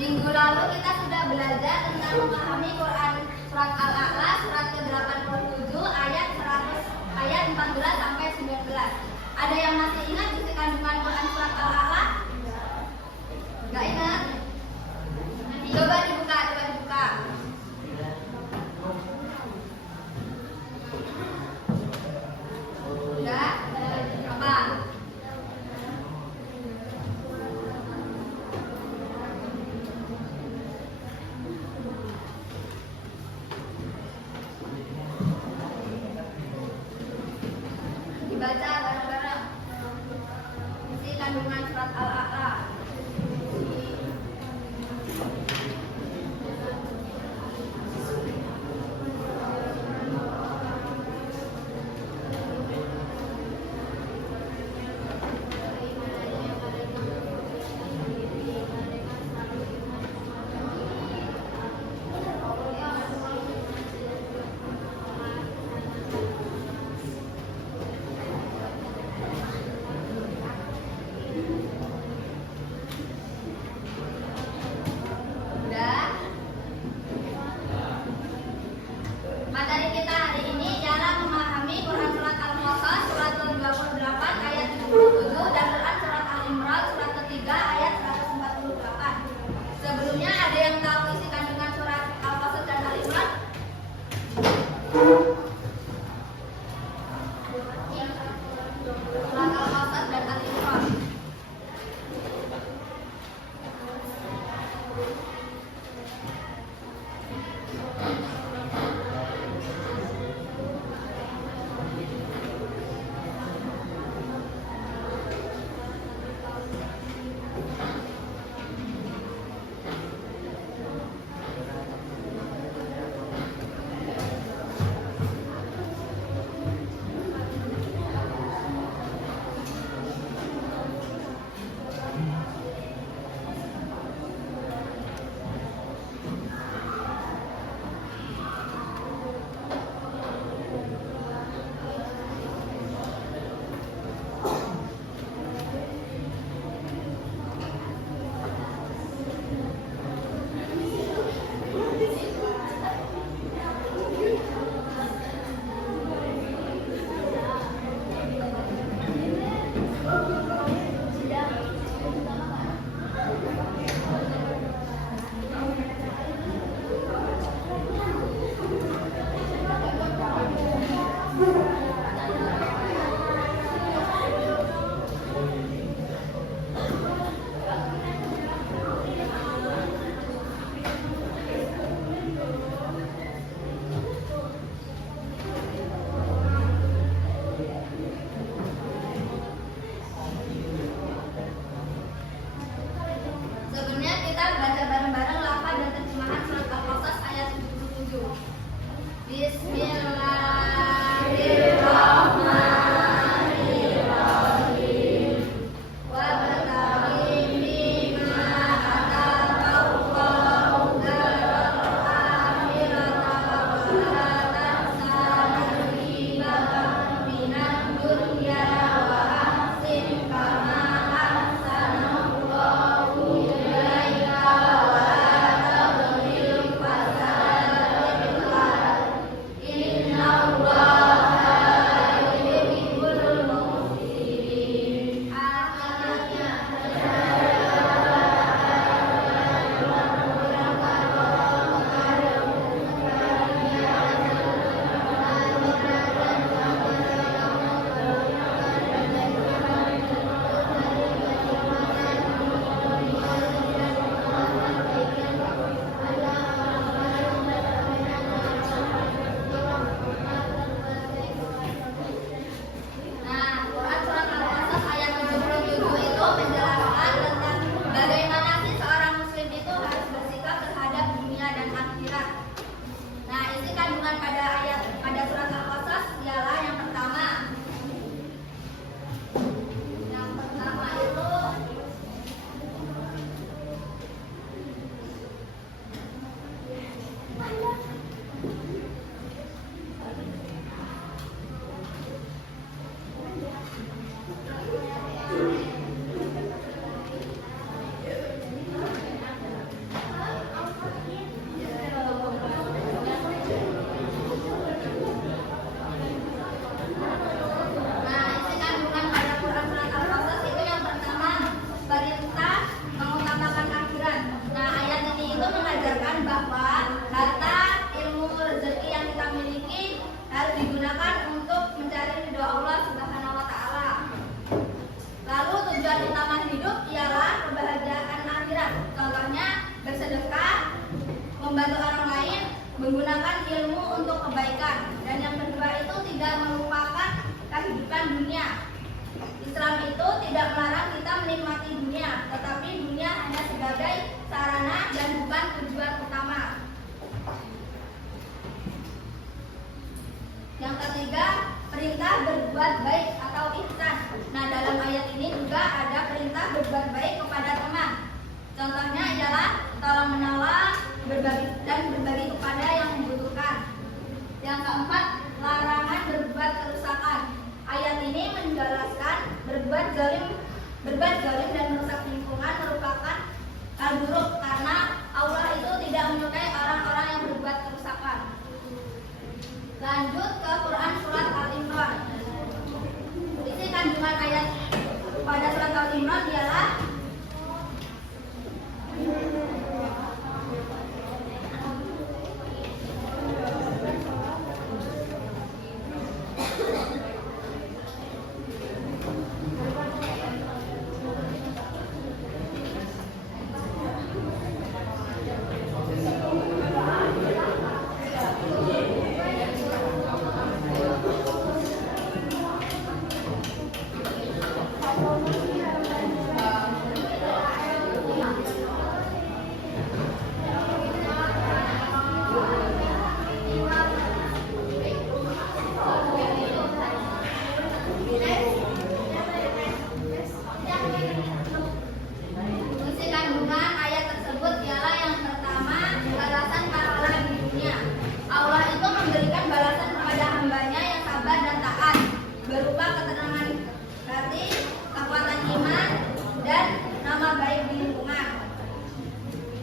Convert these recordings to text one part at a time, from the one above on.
Minggu lalu kita sudah belajar tentang memahami Quran surat Al-A'la surat ke-87 ayat 14 sampai 19. Ada yang masih ingat isi kandungan Quran surat Al-A'la? Enggak ingat? Coba dibuka. Udah? Apa? Dibaca bareng-bareng isi kandungan surat Al-A'la. Materi kita hari ini cara memahami Quran surat Al-Qasas surat ke-28 ayat 77 dan Quran surat Al-Imran surat ketiga ayat 148. Sebelumnya ada yang tahu isi kandungan surat Al-Qasas dan Al-Imran? Surat Al-Qasas dan Al-Imran. menggunakan ilmu untuk kebaikan. Dan yang kedua itu tidak melupakan kehidupan dunia. Islam itu tidak melarang kita menikmati dunia, tetapi dunia hanya sebagai sarana dan bukan tujuan utama. Yang ketiga, perintah berbuat baik atau ihsan. Nah, dalam ayat ini juga ada perintah berbuat baik kepada teman. Contohnya ialah tolong menolong, berbagi kepada yang membutuhkan. Yang keempat, larangan berbuat kerusakan. Ayat ini menjelaskan berbuat zalim dan merusak lingkungan merupakan hal buruk karena Allah itu tidak menyukai orang-orang yang berbuat kerusakan. Lanjut ke Quran surat Al-Imran. Isi kandungan ayat pada surat Al-Imran ialah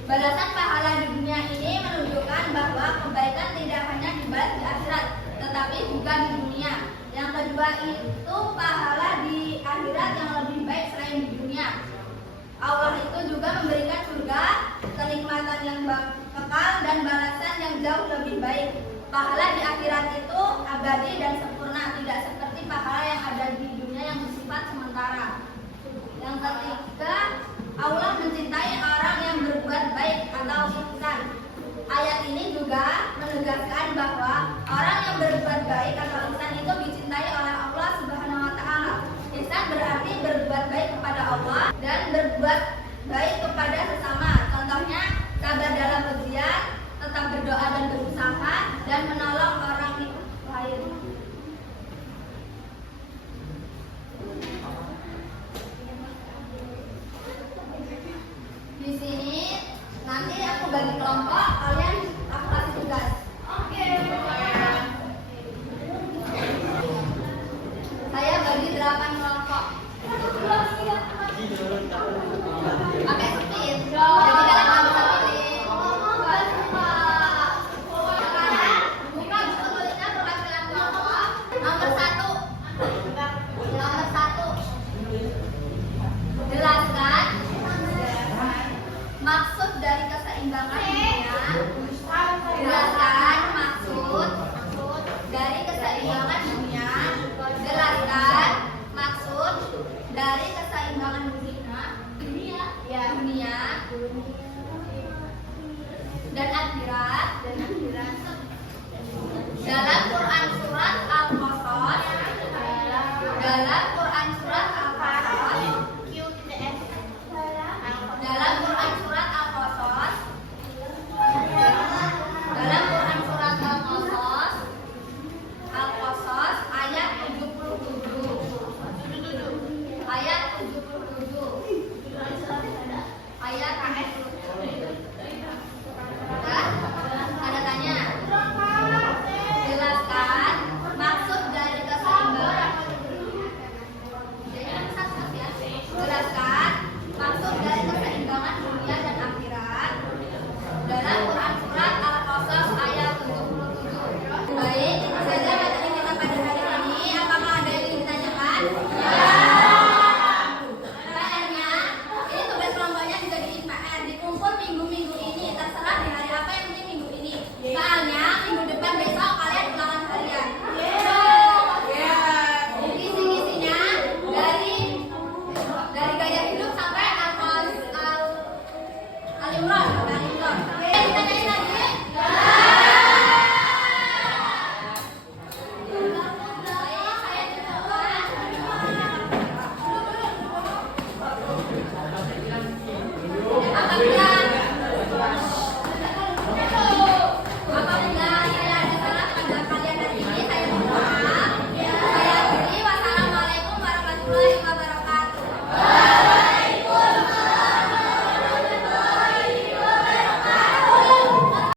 balasan pahala di dunia ini menunjukkan bahwa kebaikan tidak hanya dibalas di akhirat, tetapi juga di dunia. Yang kedua itu pahala di akhirat yang lebih baik selain di dunia. Allah itu juga memberikan surga, kenikmatan yang kekal dan balasan yang jauh lebih baik. Pahala di akhirat itu abadi dan sempurna, tidak seperti pahala yang ada di dunia yang bersifat sementara. Yang ketiga, Allah mencintai orang yang berbuat baik atau ihsan. Ayat ini juga menegaskan bahwa orang yang berbuat baik atau ihsan itu dicintai oleh Allah Subhanahu wa taala. Ihsan berarti berbuat baik kepada Allah dan berbuat baik kepada sesama. Contohnya, sabar dalam ujian, tetap berdoa dan berusaha, dan menolong orang lain. Di sini nanti aku bagi kelompok, kalian aku kasih tugas. Oke. Saya bagi 8 kelompok. Pakai speed. Jadi kalian nggak bisa pilih. Sekarang buka buku tulisnya perwakilan kelompok. Nomor 1. Nomor 1. Jelaskan maksud dari keseimbangan dunia. Jelaskan maksud dari keseimbangan dunia. Jelaskan maksud dari keseimbangan dunia. Ya, dunia dan akhirat.